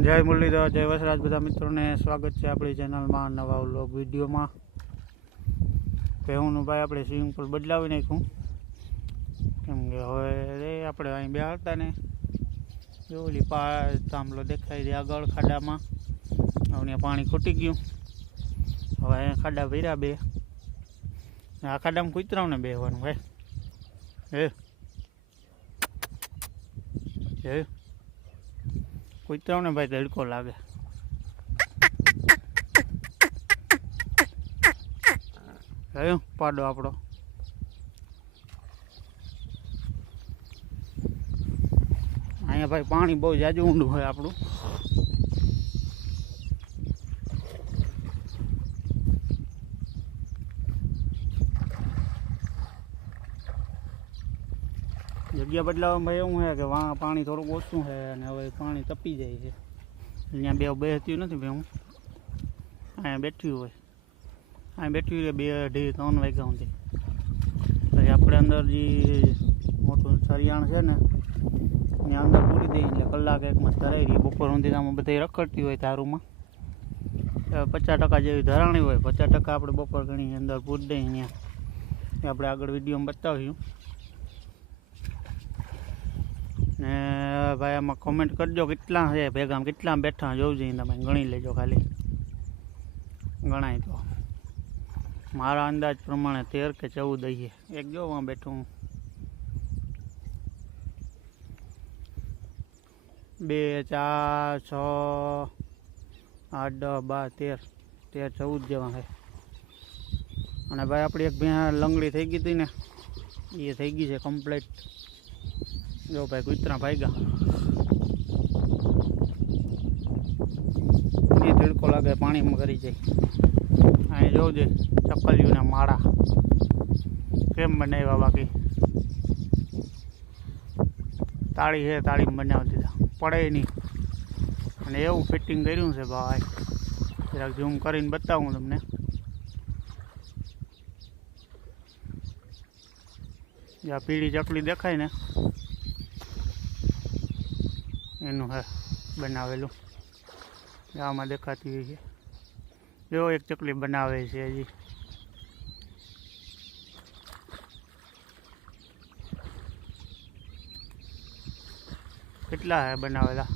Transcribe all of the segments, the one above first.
જય મુરલીધર, જય વસરાજ. બધા મિત્રોને સ્વાગત છે આપણી ચેનલમાં નવા વ્લોગ વિડીયોમાં. ભેહુંનું ભાઈ આપણે સ્વિમિંગ પુલ બદલાવી નાખ્યું. કેમ કે હવે રે આપણે અહીં બે હતા ને. જોલી પા થાંભલો દેખાય છે આગળ ખાડામાં. હવે પાણી ખૂટી ગયું. હવે અહીંયા ખાડા ભર્યા બે. આ ખાડામાં કૂતરાઓને બેહવાનું ભાઈ હે? હે? કૂતરાઓને ભાઈ તડકો લાગે. રહ્યો પાડો આપણો. અહીંયા ભાઈ પાણી બહુ જાજુ ઊંડું હોય આપણું. જગ્યા બદલાવામાં ભાઈ એવું છે કે વાં, પાણી થોડુંક ઓછું છે અને હવે પાણી તપી જાય છે. અહીંયા બે બેસતું નથી ભાઈ હું અહીંયા બેઠ્યું હોય. અહીંયા બેઠ્યું રહે બે, અઢી, ત્રણ વાગ્યા સુધી. પછી આપણે અંદર જે મોટું સરિયાણ છે ને ત્યાં અંદર પૂરી દઈએ એટલે કલાક એકમાં ધરાઈ રહી. બપોર સુધી આમાં બધી રખડતી હોય તારુમાં પચાસ ટકા જેવી ધરાણી હોય. પચાસ ટકા આપણે બપોર ગણી અંદર પૂરી દઈએ અહીંયા. એ આપણે આગળ વિડીયોમાં બતાવ્યું ને ભાઈ આમાં કોમેન્ટ કરજો કેટલા છે ભેગામાં, કેટલા બેઠા જોવું જોઈએ તમે, ગણી લેજો ખાલી. ગણાય તો. મારા અંદાજ પ્રમાણે તેર કે ચૌદ દઈએ એક જો વાં બેઠું. બે, ચાર, છ, આઠ, દસ, બાર, તેર. તેર, ચૌદ જેવા છે. અને ભાઈ આપણી એક ભેં લંગડી થઈ ગઈ હતી ને, એ થઈ ગઈ છે કમ્પ્લીટ જો ભાઈ, કૂતરા ભાગ્યા એ તડકો લાગે, પાણીમાં કરી જાય. અહીં જોજે ચકલિયુંના માળા. કેમ બનાવ્યા બાકી? તાળી છે તાળી બનાવી દીધા. પડે નહીં. અને એવું ફિટિંગ કર્યું છે ભાઈ. જરાક ઝૂમ કરીને બતાવું તમને. આ પીળી ચકલી દેખાય ને. એનું હે, બનાવેલું. આમાં દેખાતી હોય છે. જો એક ચકલી બનાવે છે હજી. કેટલા હે બનાવેલા?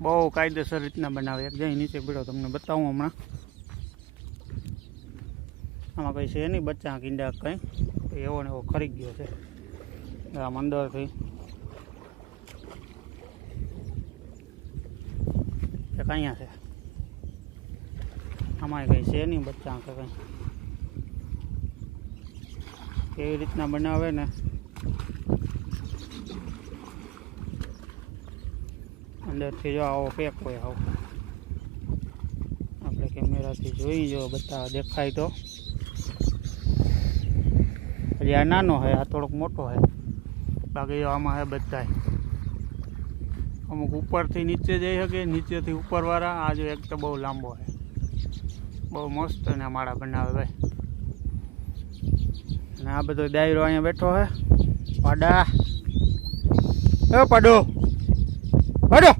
બહુ કાયદેસર રીતના બનાવે. એક જઈ નીચે પીડો તમને બતાવું હમણાં. આમાં કંઈ છે નહીં, બચ્ચા કીંડા કંઈ. એવો ને એવો ખરી ગયો છે. આમ અંદરથી એક અહીંયા છે. આમાં કંઈ છે નહીં બચ્ચા કે કંઈ. કેવી રીતના બનાવે ને? અંદરથી જો આવો પેક હોય આવો. આપણે કેમેરાથી જોઈ જો બધા દેખાય તો. હજી આ નાનો હોય આ થોડોક મોટો છે. બાકી આમાં હે બધા અમુક ઉપરથી નીચે જઈ શકે, નીચેથી ઉપરવાળા. આ જો એક તો બહુ લાંબો છે. બહુ મસ્ત ને માળા બનાવે ભાઈ. ને આ બધો ડાયરો અહીંયા બેઠો હે પાડા. એ પાડો. પાડો.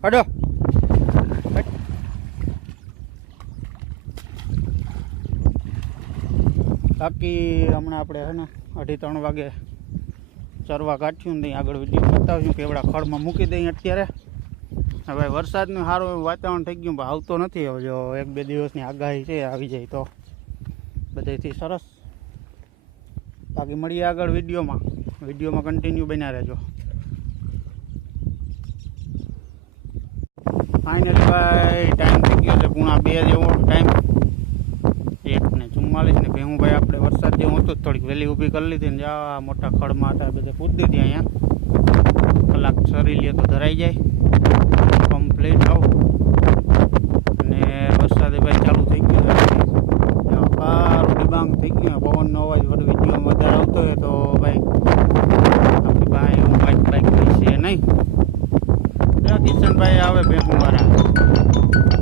પાડો. બાકી હમણાં આપણે હે ને અઢી ત્રણ વાગે ચરવા કાઢ્યું ને આગળ વીડિયો બતાવ્યું કેવડા ખળમાં મૂકી દઈએ અત્યારે. હવે વરસાદનું સારું એવું વાતાવરણ થઈ ગયું, પણ આવતો નથી. હવે જો એક બે દિવસની આગાહી છે, આવી જાય તો. બધેથી સરસ. બાકી મળીએ આગળ વિડીયોમાં. વિડીયોમાં કન્ટિન્યુ બન્યા રહેજો. ફાઇનલી ભાઈ ટાઈમ થઈ ગયો છે પૂણા બે જેવો ટાઈમ ને ચુમ્માલીસ ને ભેહું ભાઈ આપણે વરસાદ જેવું હતું, થોડીક વહેલી ઊભી કરી લીધી ને આ મોટા ખડમાં હતા બધે પૂરી દીધી અહીંયા. કલાક સરી લે તો ધરાઈ જાય. કમ્પ્લીટ આવું. અને વરસાદે ભાઈ ચાલુ થઈ ગયો પારું ડિબાંગ થઈ ગયું પવનનો અવાજ વડે ગયો વધારે આવતો હોય તો ભાઈ આપણી ભાઈ બાઇક બાઇક છે નહીં. કિશનભાઈ આવે ભેગું મારા.